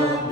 Lord.